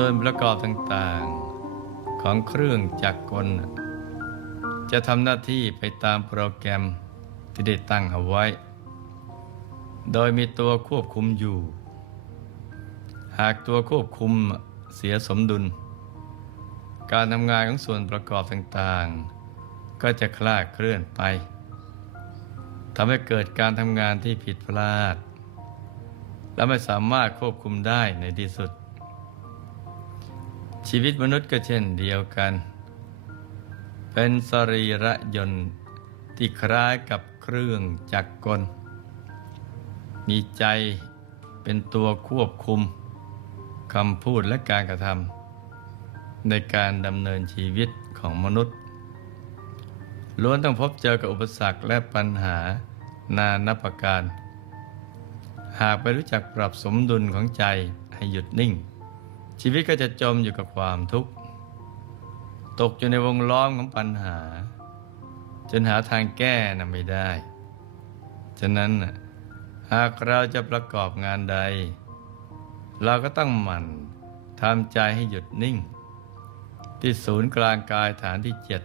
ส่วนประกอบต่างๆ ของเครื่องจักรกล จะทำหน้าที่ไปตามโปรแกรมที่ได้ตั้งเอาไว้ โดยมีตัวควบคุมอยู่ หากตัวควบคุมเสียสมดุล การทำงานของส่วนประกอบต่างๆ ก็จะคลาดเคลื่อนไปทำให้เกิดการทำงานที่ผิดพลาด และไม่สามารถควบคุมได้ในที่สุด ชีวิตมนุษย์ก็เช่นเดียวกัน เป็นสรีระยนต์ที่คล้ายกับเครื่องจักรกล มีใจเป็นตัวควบคุมคำพูดและการกระทำในการดำเนินชีวิตของมนุษย์ ล้วนต้องพบเจอกับอุปสรรคและปัญหานานับประการ หากไปรู้จักปรับสมดุลของใจให้หยุดนิ่ง ชีวิตก็จะจมอยู่กับความทุกข์ ตกอยู่ในวงล้อมของปัญหา จนหาทางแก้นไม่ได้ ฉะนั้นหากเราจะประกอบงานใด เราก็ต้องหมั่นทำใจให้หยุดนิ่ง ที่ศูนย์กลางกายฐานที่เจ็ด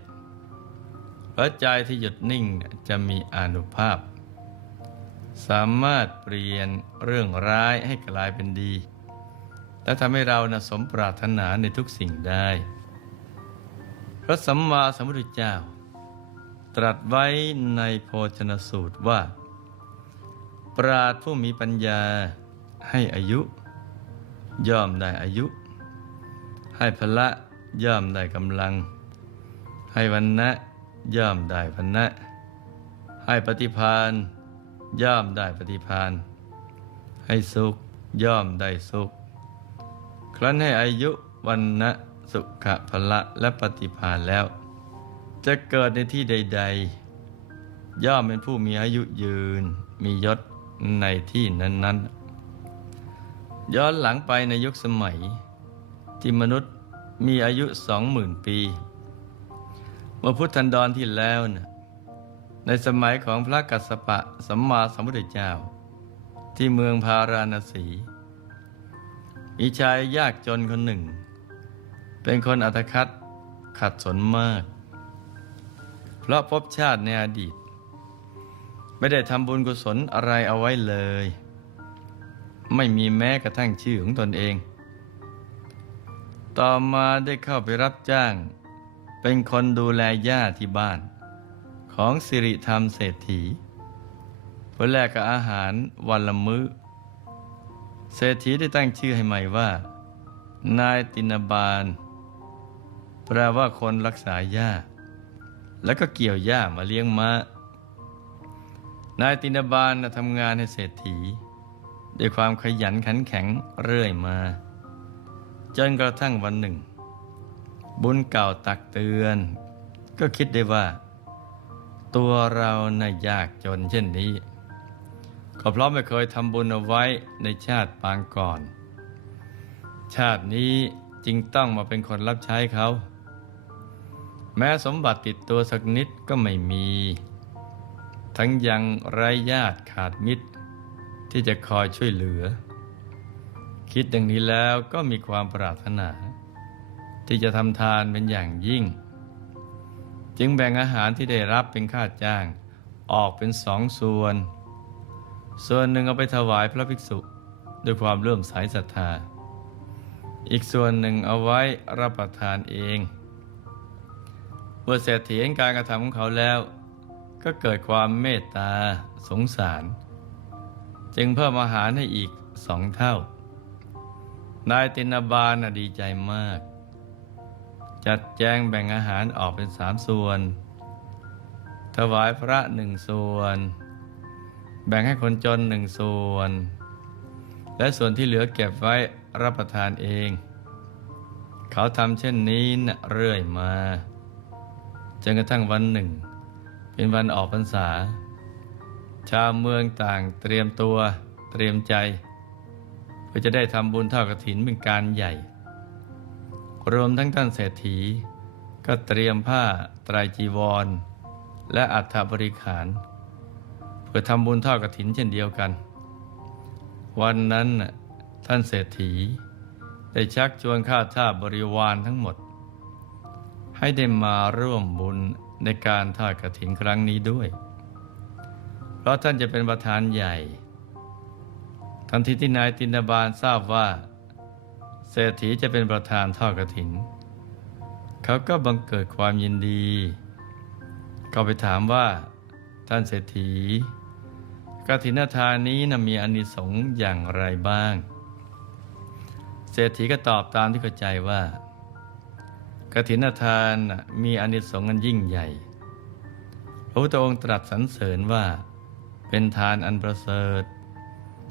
เพราะใจที่หยุดนิ่งจะมีอนุภาพ สามารถเปลี่ยนเรื่องร้ายให้กลายเป็นดี และทำให้เรานะสมปรารถนาในทุกสิ่งได้ พระสัมมาสัมพุทธเจ้า ตรัสไว้ในโภชนสูตรว่า ปราดผู้มีปัญญาให้อายุ ย่อมได้อายุ ให้พละย่อมได้กำลัง ให้วันนะย่อมได้วันนะให้ปฏิพานย่อมได้ปฏิพานให้สุขย่อมได้สุข ครั้นให้อายุวันนะสุขะพละและปฏิพานแล้ว จะเกิดในที่ใด ๆ ย่อมเป็นผู้มีอายุยืน มียศในที่นั้น ๆ ย้อนหลังไปในยุคสมัย ที่มนุษย์มีอายุสองหมื่นปี เมื่อพุทธันดรที่แล้วนะในสมัยของพระกัสสปะสัมมาสัมพุทธเจ้า ที่เมืองพาราณสี มีชายยากจนคนหนึ่ง เป็นคนอัตคัดขัดสนมาก เพราะพบชาติในอดีต ไม่ได้ทำบุญกุศลอะไรเอาไว้เลย ไม่มีแม้กระทั่งชื่อของตนเอง ต่อมาได้เข้าไปรับจ้าง เป็นคนดูแลย่าที่บ้าน ของสิริธรรมเศรษฐีเพื่อแลกกับอาหารวันละมื้อ เศรษฐีได้ตั้งชื่อให้ใหม่ว่า นายตินบาล แปลว่าคนรักษาหญ้า แล้วก็เกี่ยวหญ้ามาเลี้ยงม้านายตินบาลนทำงานให้เศรษฐี ด้วยความขยันขันแข็งเรื่อยมา จนกระทั่งวันหนึ่ง บุญเก่าตักเตือน ก็คิดได้ว่า ตัวเราน่ะยากจนเช่นนี้ ก็เพราะไม่เคยทำบุญเอาไว้ในชาติปางก่อน ชาตินี้จึงต้องมาเป็นคนรับใช้เขา แม้สมบัติติดตัวสักนิดก็ไม่มี ทั้งยังไร้ญาติขาดมิตร ที่จะคอยช่วยเหลือ คิดดังนี้แล้วก็มีความปรารถนา ที่จะทำทานเป็นอย่างยิ่ง จึงแบ่งอาหารที่ได้รับเป็นค่าจ้างออกเป็นสองส่วน ส่วนหนึ่งเอาไปถวายพระภิกษุด้วยความเลื่อมใสศรัทธา อีกส่วนหนึ่งเอาไว้รับประทานเอง เมื่อเศรษฐีเห็นการกระทำของเขาแล้ว ก็เกิดความเมตตาสงสาร จึงเพิ่มอาหารให้อีกสองเท่า นายตินาบาลน่ะดีใจมาก จัดแจงแบ่งอาหารออกเป็นสามส่วน ถวายพระหนึ่งส่วน แบ่งให้คนจนหนึ่งส่วน และส่วนที่เหลือเก็บไว้รับประทานเอง เขาทำเช่นนี้นะเรื่อยมาจนกระทั่งวันหนึ่ง เป็นวันออกพรรษา ชาวเมืองต่างเตรียมตัวเตรียมใจ เพื่อจะได้ทำบุญทอดกฐินเป็นการใหญ่ รวมทั้งท่านเศรษฐี ก็เตรียมผ้าไตรจีวร และอัฐบริขาร พื่อทำบุญทอดกฐินเช่นเดียวกัน วันนั้นท่านเศรษฐี ได้ชักชวนข้าทาสบริวารทั้งหมด ให้ได้มาร่วมบุญในการทอดกฐินครั้งนี้ด้วย เพราะท่านจะเป็นประธานใหญ่ ทันทีที่นายตินบาลทราบว่า เศรษฐีจะเป็นประธานทอดกฐิน เขาก็บังเกิดความยินดีก็ไปถามว่าท่านเศรษฐี กฐินทานนี้นะมีอนิสงส์อย่างไรบ้าง เศรษฐีก็ตอบตามที่เข้าใจว่ากฐินทานมีอนิสงส์อันยิ่งใหญ่ พระพุทธองค์ตรัสสรรเสริญว่า เป็นทานอันประเสริฐ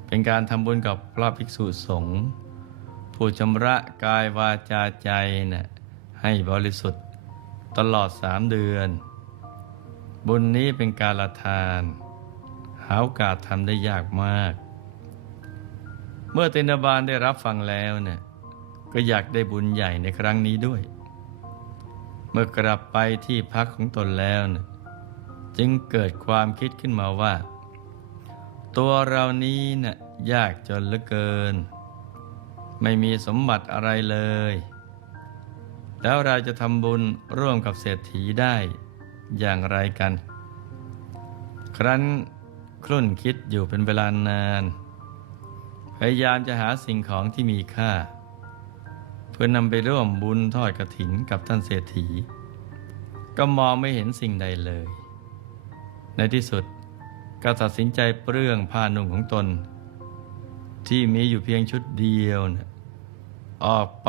เป็นการทำบุญกับพระภิกษุสงฆ์ผู้ชำระกายวาจาใจน่ะให้บริสุทธิ์ตลอดสามเดือน บุญนี้เป็นการละทานาโอกาสทำได้ยากมาก เมื่อเตนบาลได้รับฟังแล้วเนี่ยก็อยากได้บุญใหญ่ในครั้งนี้ด้วย เมื่อกลับไปที่พักของตนแล้วเนี่ยจึงเกิดความคิดขึ้นมาว่า ตัวเรานี้น่ะยากจนเหลือเกิน ไม่มีสมบัติอะไรเลย แล้วเราจะทำบุญร่วมกับเศรษฐีได้อย่างไรกัน ครั้น ครุ่นคิดอยู่เป็นเวลานาน พยายามจะหาสิ่งของที่มีค่า เพื่อนำไปร่วมบุญทอดกระถินกับท่านเศรษฐี ก็มองไม่เห็นสิ่งใดเลย ในที่สุดก็ตัดสินใจเปลื้องผ้านุ่งของตน ที่มีอยู่เพียงชุดเดียวนะออกไป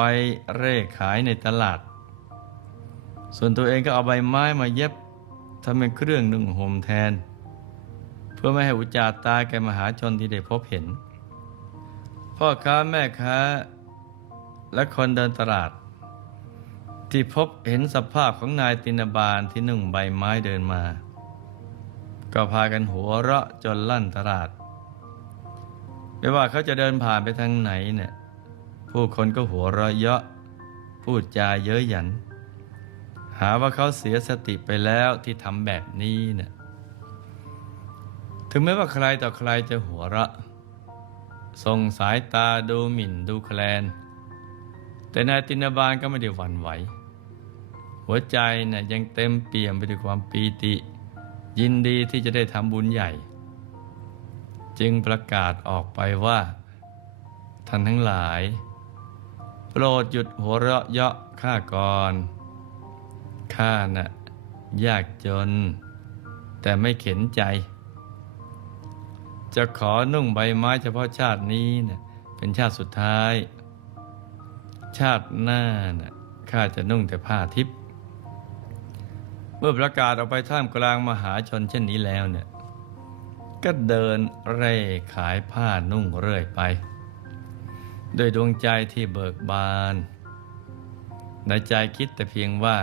เร่ขายในตลาด ส่วนตัวเองก็เอาใบไม้มาเย็บทำเป็นเครื่องนุ่งห่มแทน พื่อไม่ให้อุจจาตาแก่มหาชนที่ได้พบเห็น พ่อค้าแม่ค้า และคนเดินตลาด ที่พบเห็นสภาพของนายตินบาลที่นุ่งใบไม้เดินมา ก็พากันหัวเราะจนลั่นตลาด ไม่ว่าเขาจะเดินผ่านไปทางไหนเนี่ยผู้คนก็หัวเราะเยาะพูดจาเย้ยหยัน หาว่าเขาเสียสติไปแล้วที่ทำแบบนี้เนี่ย ถึงแม้ว่าใครต่อใครจะหัวเราะส่งสายตาดูหมิ่นดูแคลน แต่นายตินบาลก็ไม่ได้หวั่นไหว หัวใจน่ะยังเต็มเปี่ยมไปด้วยความปีติ ยินดีที่จะได้ทำบุญใหญ่ จึงประกาศออกไปว่า ท่านทั้งหลาย โปรดหยุดหัวเราะเยาะข้าก่อนข้าน่ะยากจน แต่ไม่เข็นใจ จะขอนุ่งใบไม้เฉพาะชาตินี้นะเป็นชาติสุดท้าย ชาติหน้านะ่ะข้าจะนุ่งแต่ผ้าทิพย์เมื่อประกาศออกไปท่ามกลางมหาชนเช่นนี้แล้วเนี่ยก็เดินเร่ขายผ้านุ่งเรื่อยไป โดยดวงใจที่เบิกบาน ในใจคิดแต่เพียงว่า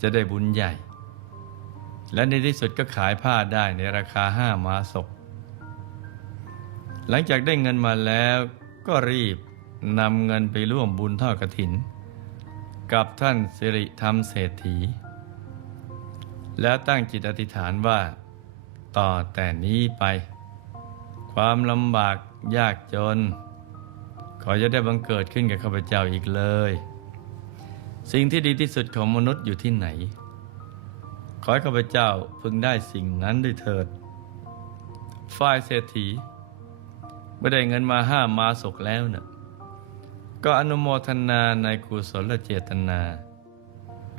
จะได้บุญใหญ่ และในที่สุดก็ขายผ้าได้ในราคาห้ามาศก หลังจากได้เงินมาแล้วก็รีบนำเงินไปร่วมบุญทอดกฐิน กับท่านสิริธรรมเศรษฐี แล้วตั้งจิตอธิษฐานว่า ต่อแต่นี้ไป ความลำบากยากจน ขอจะได้บังเกิดขึ้นกับข้าพเจ้าอีกเลย สิ่งที่ดีที่สุดของมนุษย์อยู่ที่ไหน ขอให้ข้าพเจ้าพึงได้สิ่งนั้นด้วยเถิด ฝ่ายเศรษฐี เมื่อได้เงินมาห้ามาศกแล้วเนะ่ะก็อนุโมทนาในกุศลเจตนา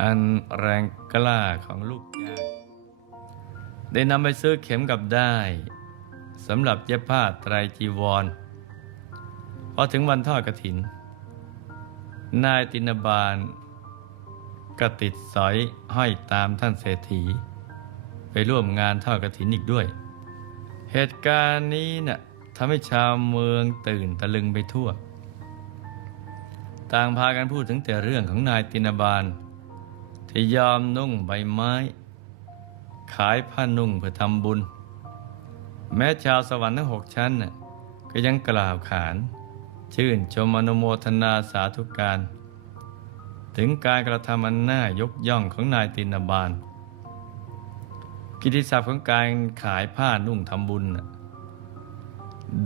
อันแรงกล้าของลูกยากได้นำไปซื้อเข็มกับได้สำหรับเย็บผ้าไตรจีวรพอถึงวันทอดกระถิน นายตินบาลก็ติดสอยห้อยตามท่านเศรษฐี ไปร่วมงานทอดกระถินอีกด้วย เหตุการณ์นี้นะ่ะ ทำให้ชาวเมืองตื่นตะลึงไปทั่ว ต่างพากันพูดถึงแต่เรื่องของนายตินบาล ที่ยอมนุ่งใบไม้ ขายผ้านุ่งเพื่อทำบุญ แม้ชาวสวรรค์ทั้งหกชั้นน่ะก็ยังกล่าวขาน ชื่นชมอนุโมทนาสาธุการ ถึงการกระทำอันน่ายกย่องของนายตินบาล กิติศัพท์ของการขายผ้านุ่งทำบุญน่ะ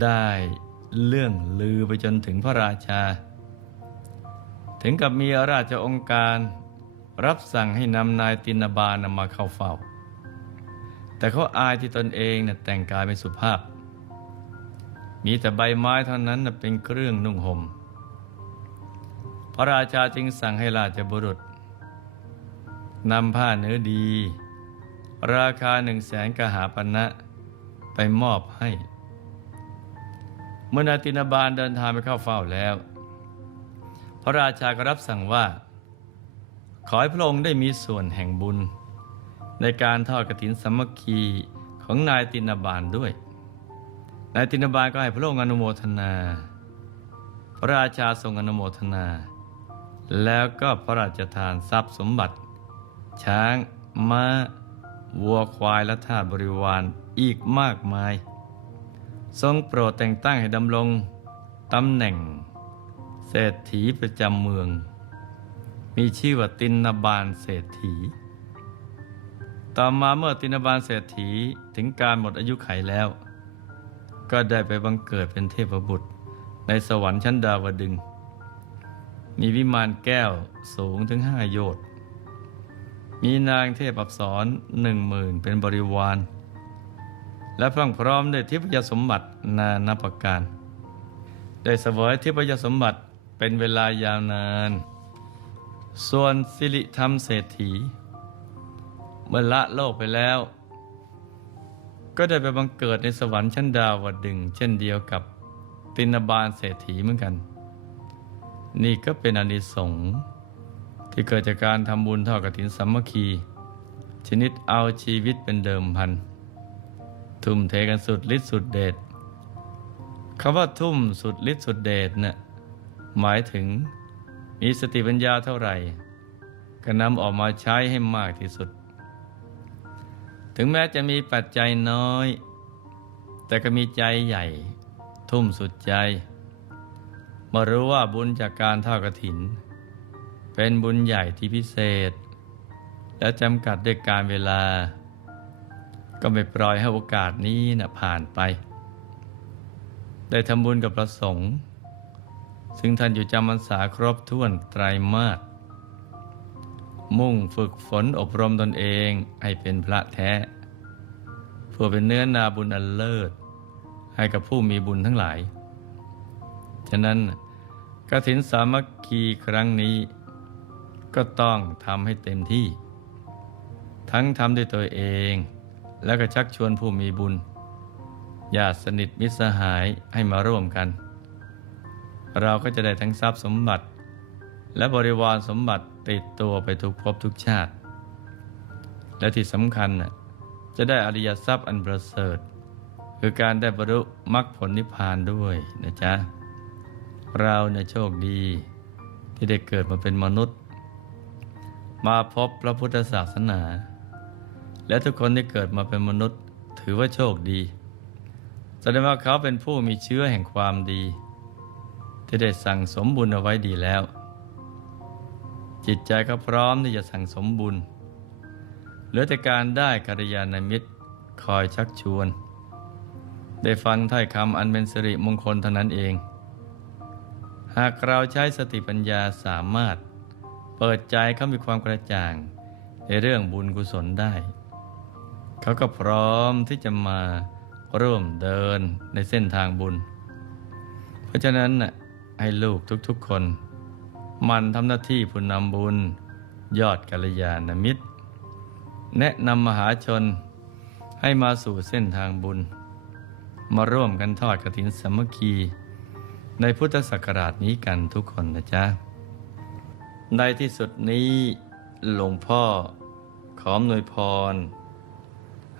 ได้เรื่องลือไปจนถึงพระราชา ถึงกับมีราชองค์การรับสั่งให้นำนายตินบาลนำมาเข้าเฝ้า แต่เขาอายที่ตนเองน่ะแต่งกายไม่สุภาพ มีแต่ใบไม้เท่านั้นนะเป็นเครื่องนุ่งห่ม พระราชาจึงสั่งให้ราชบุรุษนำผ้าเนื้อดี ราคาหนึ่งแสนกหาปณะนะไปมอบให้ เมื่อนายตินบาลเดินทางไปเข้าเฝ้าแล้ว พระราชาก็รับสั่งว่า ขอให้พระองค์ได้มีส่วนแห่งบุญ ในการทอดกฐินสามัคคีของนายตินบาลด้วย นายตินบาลก็ให้พระองค์อนุโมทนา พระราชาทรงอนุโมทนา แล้วก็พระราชทานทรัพย์สมบัติ ช้างม้าวัวควายและทาสบริวารอีกมากมาย ทรงโปรดแต่งตั้งให้ดำรงตำแหน่ง เศรษฐีประจำเมือง มีชื่อว่าตินนบาลเศรษฐี ต่อมาเมื่อตินบาลเศรษฐีถึงการหมดอายุไขแล้ว ก็ได้ไปบังเกิดเป็นเทพบุตร ในสวรรค์ชั้นดาวดึง มีวิมานแก้วสูงถึงห้าโยชน์มีนางเทพอับสรหนึ่งหมื่นเป็นบริวาร และพรั่งพร้อมด้วยทิพยสมบัตินานาประการ ได้เสวยทิพยสมบัติเป็นเวลายาวนาน ส่วนสิริธรรมเศรษฐี เมื่อละโลกไปแล้ว ก็ได้ไปบังเกิดในสวรรค์ชั้นดาวดึง เช่นเดียวกับตินบาลเศรษฐีเหมือนกัน นี่ก็เป็นอนิสงส์ที่เกิดจากการทำบุญทอดกฐินสามัคคี ชนิดเอาชีวิตเป็นเดิมพัน ทุ่มเทกันสุดฤทธิ์สุดเดชคำว่าทุ่มสุดฤทธิ์สุดเดชเนี่ยหมายถึงมีสติปัญญาเท่าไหร่ ก็นำออกมาใช้ให้มากที่สุด ถึงแม้จะมีปัจจัยน้อย แต่ก็มีใจใหญ่ ทุ่มสุดใจมารู้ว่าบุญจากการทอดกฐิน เป็นบุญใหญ่ที่พิเศษ และจำกัดด้วยการเวลา ก็ไม่ปล่อยให้โอกาสนี้นะผ่านไป ได้ทำบุญกับพระสงฆ์ซึ่งท่านอยู่จำพรรษาครบถ้วนไตรมาสมุ่งฝึกฝนอบรมตนเองให้เป็นพระแท้ เพื่อเป็นเนื้อนาบุญอันเลิศ ให้กับผู้มีบุญทั้งหลาย ฉะนั้นกฐินสามัคคีครั้งนี้ ก็ต้องทำให้เต็มที่ ทั้งทำด้วยตัวเอง แล้วก็ชักชวนผู้มีบุญญาติสนิทมิตรสหายให้มาร่วมกัน เราก็จะได้ทั้งทรัพย์สมบัติ และบริวารสมบัติติดตัวไปทุกภพทุกชาติ และที่สำคัญจะได้อริยทรัพย์อันประเสริฐ คือการได้บรรลุมรรคผลนิพพานด้วยนะจ๊ะ เราเนี่ยโชคดีที่ได้เกิดมาเป็นมนุษย์ มาพบพระพุทธศาสนา และทุกคนที่เกิดมาเป็นมนุษย์ ถือว่าโชคดี แสดงว่าเขาเป็นผู้มีเชื้อแห่งความดี ที่ได้สั่งสมบุญเอาไว้ดีแล้ว จิตใจเขาพร้อมที่จะสั่งสมบุญเหลือแต่การได้กัลยาณมิตรคอยชักชวน ได้ฟังถ้อยคำอันเป็นสิริมงคลเท่านั้นเอง หากเราใช้สติปัญญาสามารถ เปิดใจเขามีความกระจ่างในเรื่องบุญกุศลได้ เขาก็พร้อมที่จะมาร่วมเดินในเส้นทางบุญ เพราะฉะนั้นน่ะให้ลูกทุกๆคน มันทำหน้าที่ผู้นำบุญ ยอดกัลยาณมิตร แนะนำมหาชนให้มาสู่เส้นทางบุญ มาร่วมกันทอดกฐินสมัคคีในพุทธศักราชนี้กันทุกคนนะจ๊ะ ในที่สุดนี้หลวงพ่อขออนวยพร